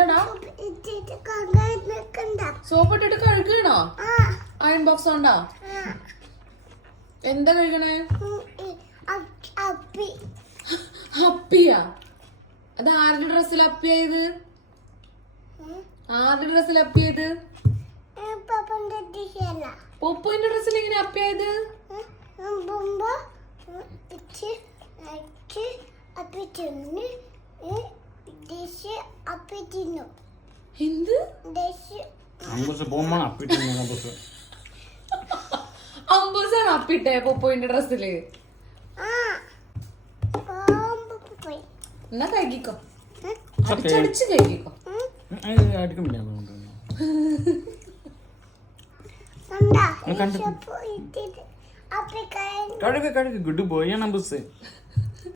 എന്താടാ സോപ്പ് ഇട്ടിട്ട് കഴുകണോ? Iron box ഉണ്ടോ? എന്താ കഴിക്കണേ? അപ്പിയാ? അത് ആരുടെ ഡ്രസ്സിൽ അപ്പിയായത്? ആരുടെ ഡ്രസ്സിൽ അപ്പിയത്? പൊപ്പോന്റെ ഡ്രസ്സിൽ എങ്ങനെ അപ്പിയായത്? എന്ത് അമ്പൂസാണ് അപ്പിട്ടെ പൊപ്പോന്റെ ഡ്രസ്സില്? എന്നാ കഴിക്കോ, അടിച്ചടിച്ച് കഴിക്കോ. കഴുകി ഗുഡ് ബോയ് ആണ് അമ്പൂസ്.